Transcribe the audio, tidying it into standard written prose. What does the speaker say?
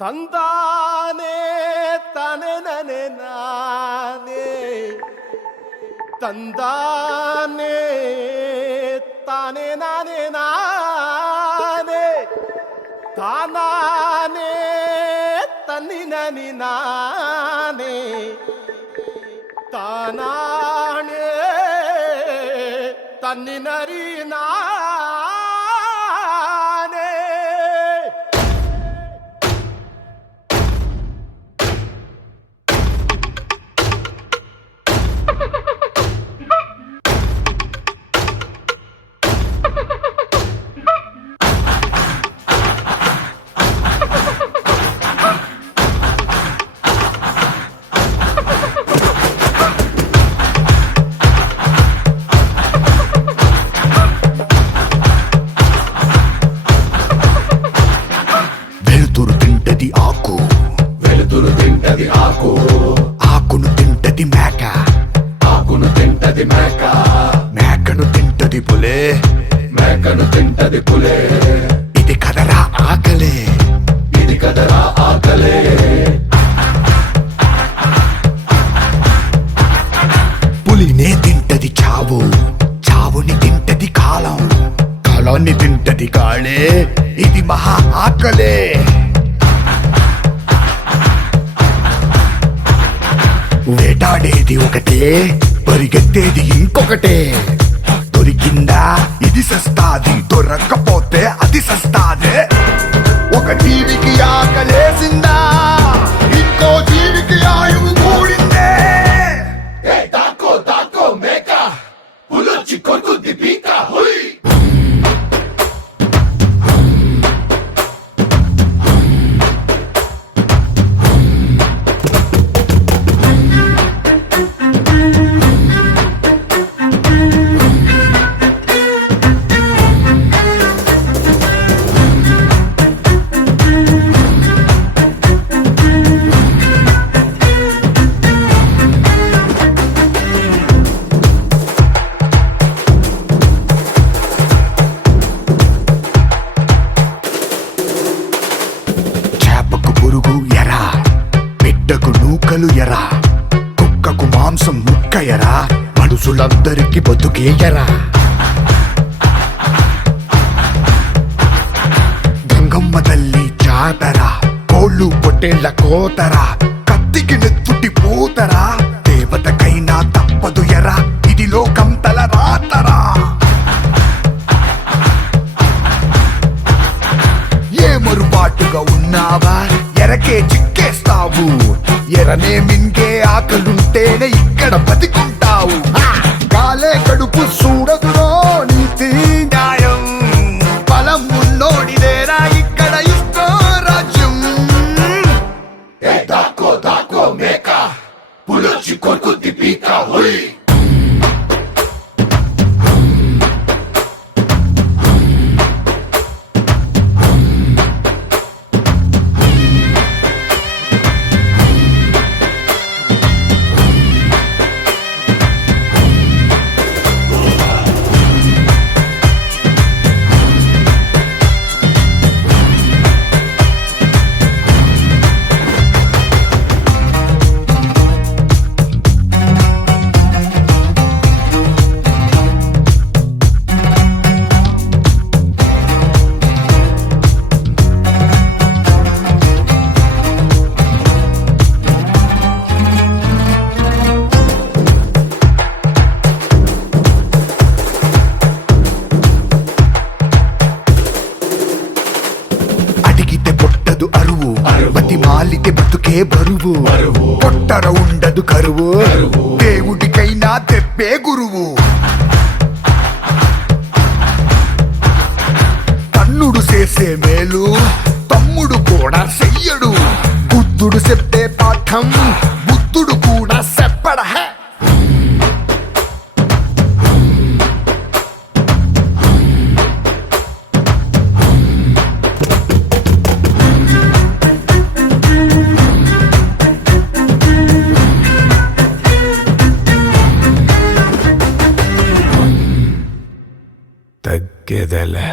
ತಂದಾನೆ ತಾನೆ ನನೆ ನಾನೇ ತಂದಾನೆ ತಾನೆ ನಾನೇ ನಾನೇ ತಾನಾನೆ ತನ್ನಿ ನನಿ ನಾನೇ ತಾನಾನೆ ತನ್ನಿ ನರಿ ನಾ వెలుతురు తింటది ఆకు ఆకును తింటది మేక ఆకును తింటది మేక మేకను తింటది పులే మేకను తింటది పులే ఇది కదరా ఆకలే ఇది కదరా ఆకలే పులినే తింటది చావు చావుని తింటది కాలం కాలాన్ని తింటది కాళే ఇది మహా ఆకలే వేటాడేది ఒకటే పరిగెత్తేది ఇంకొకటే దొరికిందా ఇది సస్తాది దొరక్కపోతే అది సస్తాదే ఒక జీవికి ఆకలేసిందా ఇంకో జీవికి ఆయువు కూడిందే తాకో తాకో మేక పులొచ్చి కొరుకుద్ది పీక హుయ్ పురుగు ఎరా బిడ్డకు నూకలు ఎరా కుక్కకు మాంసం ముక్క ఎరా మనుషులందరికీ బతుకే ఎరా గంగమ్మ తల్లి జాతరా కోళ్ళు పొట్టేళ్ల కోతరా కత్తికి నెత్తుటి పూతరా దేవతకైనా తప్పదు ఎరా ఇది లోకం తల రాతరా ఏ మరుపాటుగా ఉన్నావా ఎరకే చిక్కేస్తావు ఎరనే మింగే ఆకలుంటేనే ఇక్కడ బతికుంటావు కాలే కడుపు చూడదురో నీతి న్యాయం బలం ఉన్నోడిదేరా ఇక్కడ ఇష్టో రాజ్యం తాకో తాకో మేక పులొచ్చి కొరుకుద్ది పీక హుయ్ అరువు బతి మాలితే బతుకే బరువు పొట్టర ఉండదు కరువు దేవుడికైనా తెప్పే గురువు తన్నుడు చేసే మేలు తమ్ముడు కూడా చెయ్యడు బుద్ధుడు చెప్పే పాఠం బుద్ధుడు కూడా చెప్పడ తగ్గేదేలే.